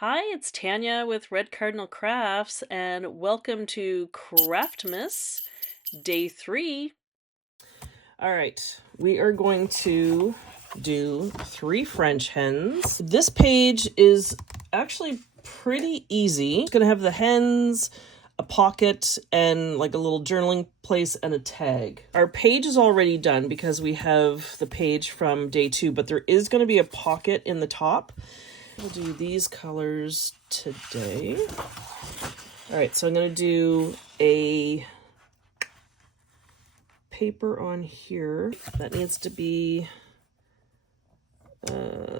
Hi, it's Tanya with Red Cardinal Crafts, and welcome to CRAFTMAS Day 3. All right, we are going to do 3 French hens. This page is actually pretty easy. It's gonna have the hens, a pocket, and like a little journaling place and a tag. Our page is already done because we have the page from day 2, but there is gonna be a pocket in the top. We'll do these colors today. All right, so I'm gonna do a paper on here that needs to be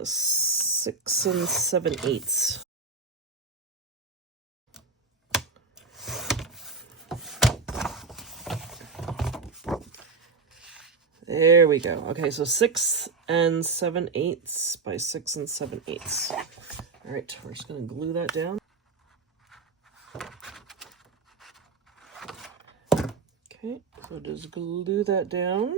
6 7/8. There we go. Okay, so 6 7/8 by 6 7/8. All right, we're just gonna glue that down. Okay, so just glue that down.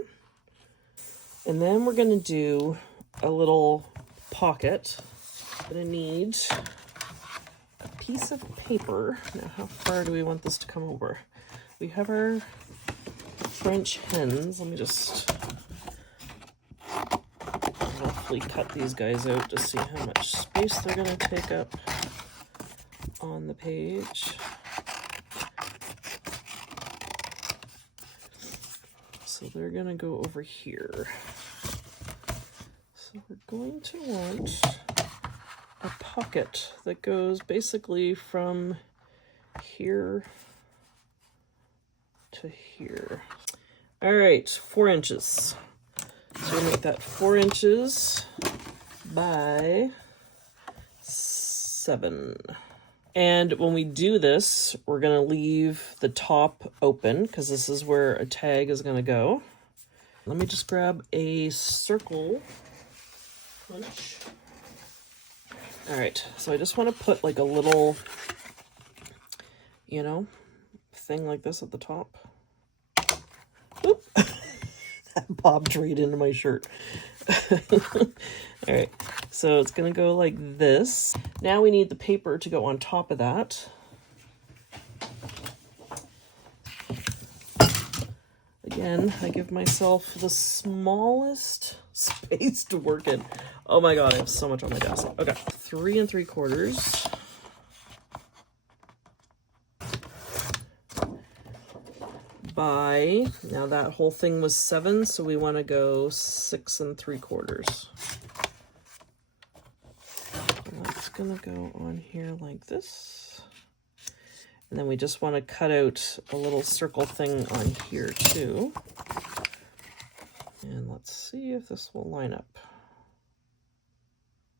And then we're gonna do a little pocket. I'm gonna need a piece of paper. Now, how far do we want this to come over? We have our French hens. Let me just roughly cut these guys out to see how much space they're gonna take up on the page. So they're gonna go over here. So we're going to want a pocket that goes basically from here to here. All right, 4 inches. So we'll make that 4 inches by 7. And when we do this, we're gonna leave the top open because this is where a tag is gonna go. Let me just grab a circle punch. All right, so I just want to put like a little, thing like this at the top. Oop. That popped right into my shirt. All right, so it's gonna go like this. Now we need the paper to go on top of that. Again, I give myself the smallest space to work in. Oh my god, I have so much on my desk. Okay, 3 3/4 by, now that whole thing was 7, so we want to go 6 3/4. That's gonna go on here like this. And then we just want to cut out a little circle thing on here too. And let's see if this will line up.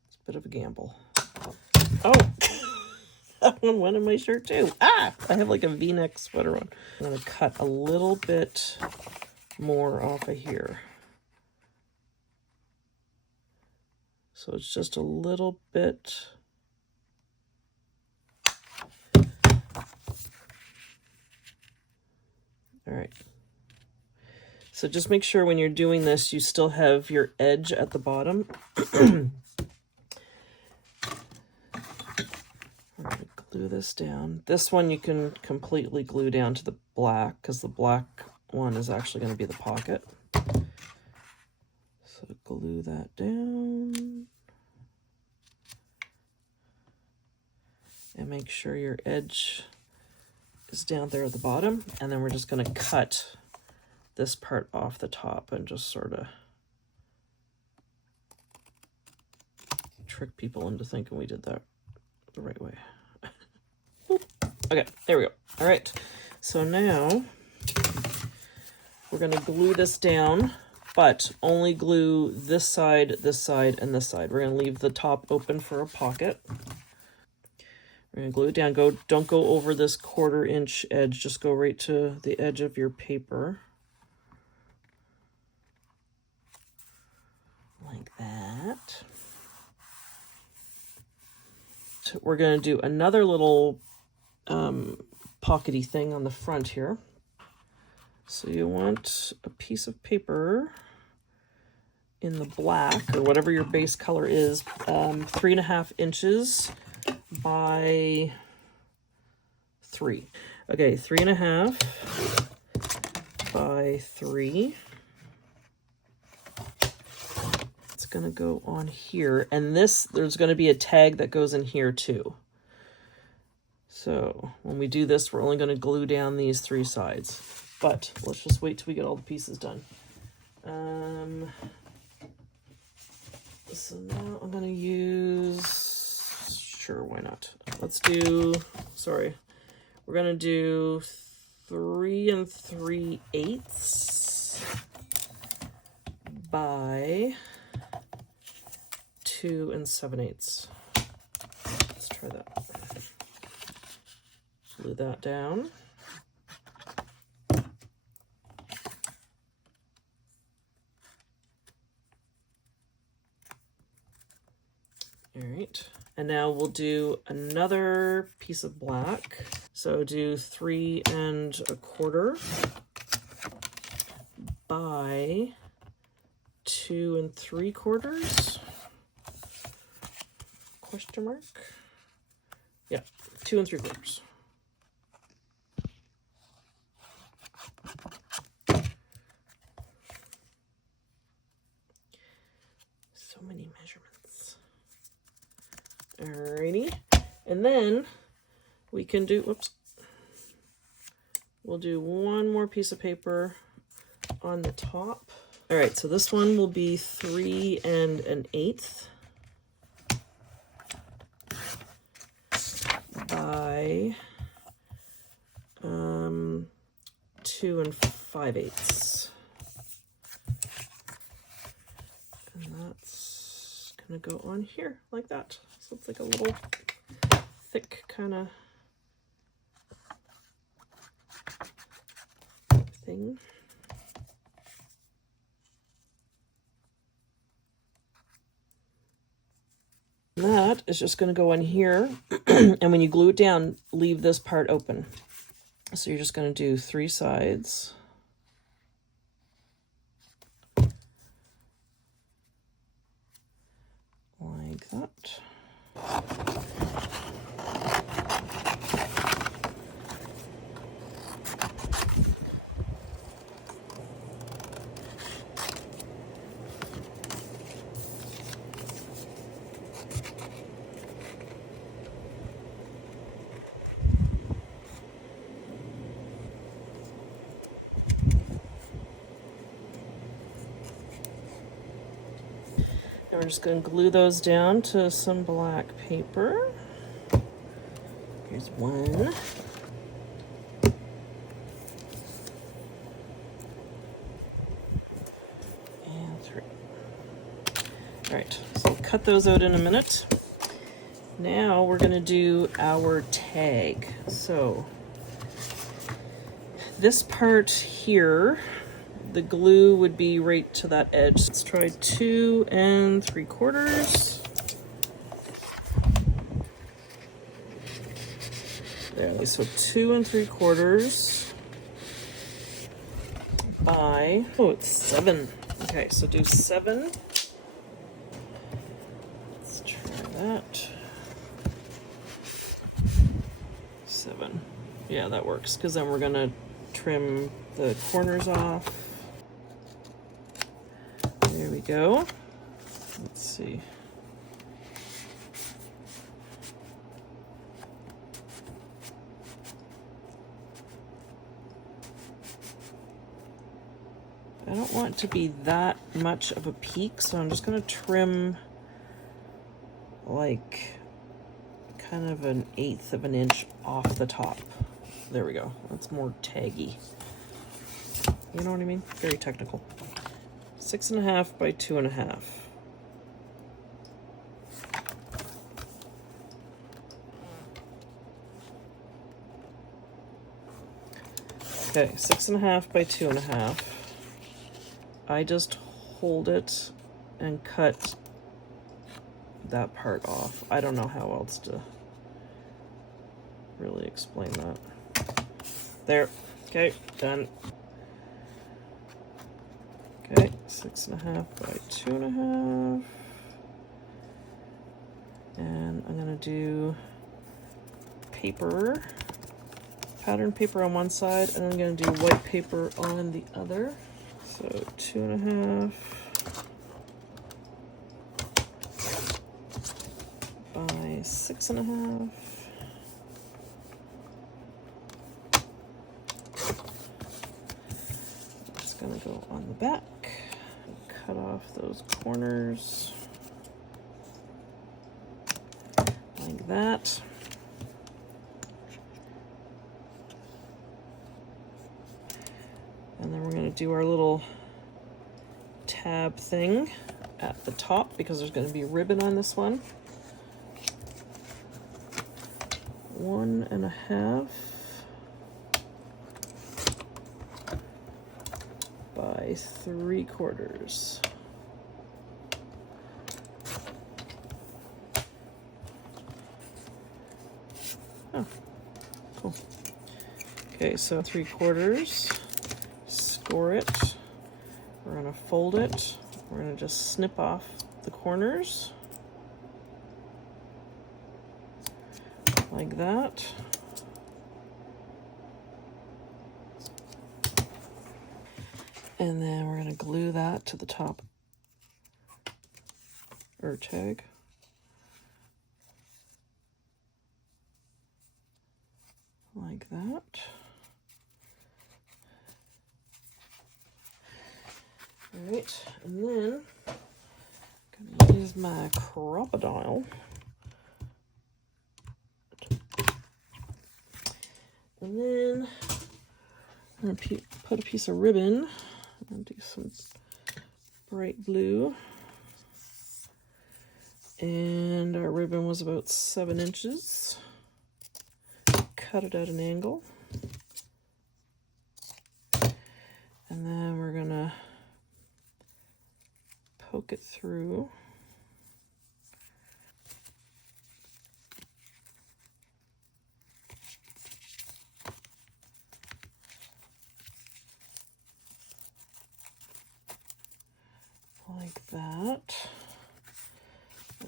It's a bit of a gamble. Oh, that one went in my shirt too. Ah, I have like a V-neck sweater on. I'm going to cut a little bit more off of here. So it's just a little bit. All right. So just make sure when you're doing this, you still have your edge at the bottom. I'm going to glue this down. This one you can completely glue down to the black because the black one is actually going to be the pocket. So glue that down. And make sure your edge is down there at the bottom. And then we're just going to cut this part off the top and just sort of trick people into thinking we did that the right way. Okay, there we go. All right, so now we're going to glue this down, but only glue this side, and this side. We're going to leave the top open for a pocket. We're going to glue it down. Don't go over this 1/4 inch edge. Just go right to the edge of your paper. Like that. So we're going to do another little pockety thing on the front here. So you want a piece of paper in the black or whatever your base color is, 3.5 inches by 3. Okay, 3.5 by 3. It's gonna go on here, and there's gonna be a tag that goes in here too. So when we do this, we're only gonna glue down these 3 sides. But let's just wait till we get all the pieces done. So now I'm gonna use, sure, why not? Let's do, sorry, we're gonna do 3 3/8 by 2 7/8. Let's try that. Glue that down. All right, and now we'll do another piece of black. So do 3 1/4 by 2 3/4. Question mark? Yeah, 2 3/4. So many measurements. Alrighty, and then we can do, whoops, we'll do one more piece of paper on the top. All right, so this one will be 3 1/8 by 2 5/8. And that's gonna go on here like that. So it's like a little thick kind of thing. That is just going to go in here, and when you glue it down, leave this part open. So you're just going to do 3 sides. Like that. And we're just going to glue those down to some black paper. Here's 1. And 3. All right, so I'll cut those out in a minute. Now we're going to do our tag. So this part here, the glue would be right to that edge. Let's try 2 3/4. There, so 2 3/4 by, oh, it's 7. Okay, so do 7. Let's try that. 7. Yeah, that works, because then we're gonna trim the corners off. There we go. Let's see. I don't want it to be that much of a peak, so I'm just going to trim like kind of 1/8 of an inch off the top. There we go. That's more taggy. You know what I mean? Very technical. 6.5 by 2.5. Okay, 6.5 by 2.5. I just hold it and cut that part off. I don't know how else to really explain that. There. Okay, done. Okay, 6.5 by 2.5. And I'm gonna do paper, pattern paper on one side, and I'm going to do white paper on the other. So 2.5 by 6.5. It's going to go on the back. Cut off those corners like that. And then we're going to do our little tab thing at the top because there's going to be ribbon on this one. 1.5 by 3/4. Oh, cool. Okay, so 3/4. Score it. We're going to fold it. We're going to just snip off the corners like that. And then we're going to glue that to the top or tag. Like that. All right, and then I'm going to use my crocodile. And then I'm going to put a piece of ribbon. I'm going to do some bright blue. And our ribbon was about 7 inches. Cut it at an angle. And then we're going to poke it through. Like that.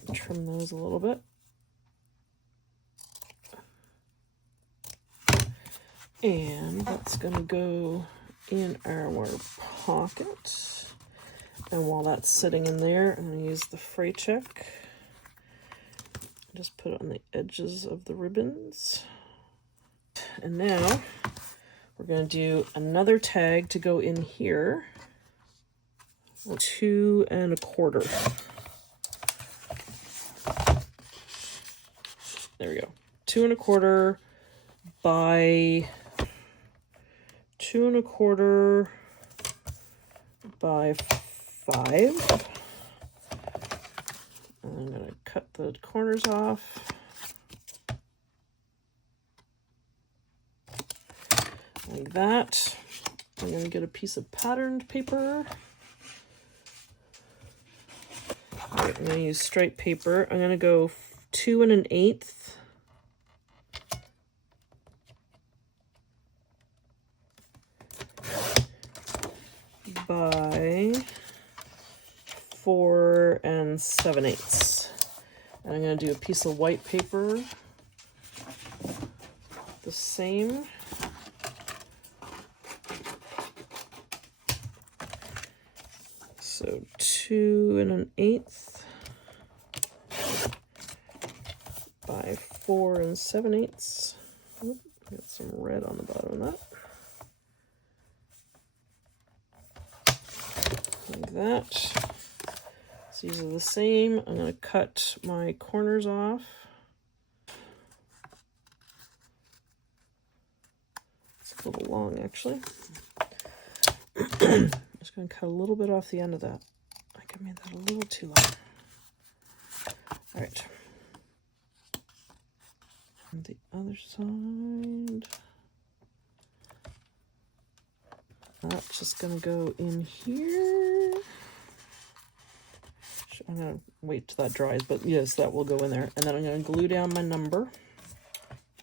And trim those a little bit. And that's going to go in our pocket. And while that's sitting in there, I'm going to use the fray check. Just put it on the edges of the ribbons. And now we're going to do another tag to go in here. 2 1/4. There we go. 2 1/4 by 2 1/4 by 5. And I'm going to cut the corners off. Like that. I'm going to get a piece of patterned paper. All right, I'm going to use striped paper. I'm going to go 2 1/8 by 4 7/8. And I'm going to do a piece of white paper, the same. So 2 1/8 by 4 7/8. Oop, got some red on the bottom of that. Like that. So these are the same. I'm going to cut my corners off. It's a little long, actually. I'm just going to cut a little bit off the end of that. I think I made that a little too long. All right. And the other side. That's just going to go in here. I'm going to wait till that dries, but yes, that will go in there. And then I'm going to glue down my number.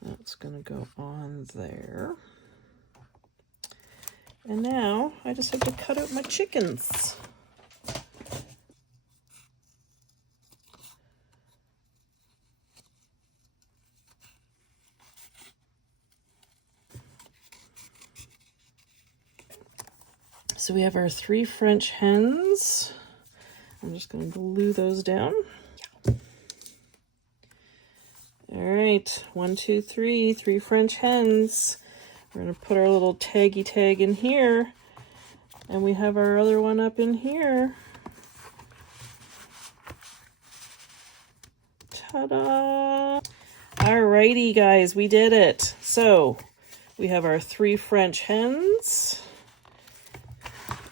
That's going to go on there. And now I just have to cut out my chickens. so we have our 3 French hens. I'm just going to glue those down. All right, 1, 2, 3, 3 French hens. We're going to put our little taggy tag in here, and we have our other one up in here. Ta-da! Alrighty, guys, we did it. So we have our 3 French hens,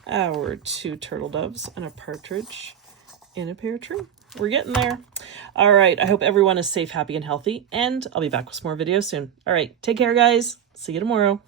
our 2 turtle doves, and a partridge in a pear tree. We're getting there. All right, I hope everyone is safe, happy, and healthy, and I'll be back with some more videos soon. All right, take care, guys. See you tomorrow.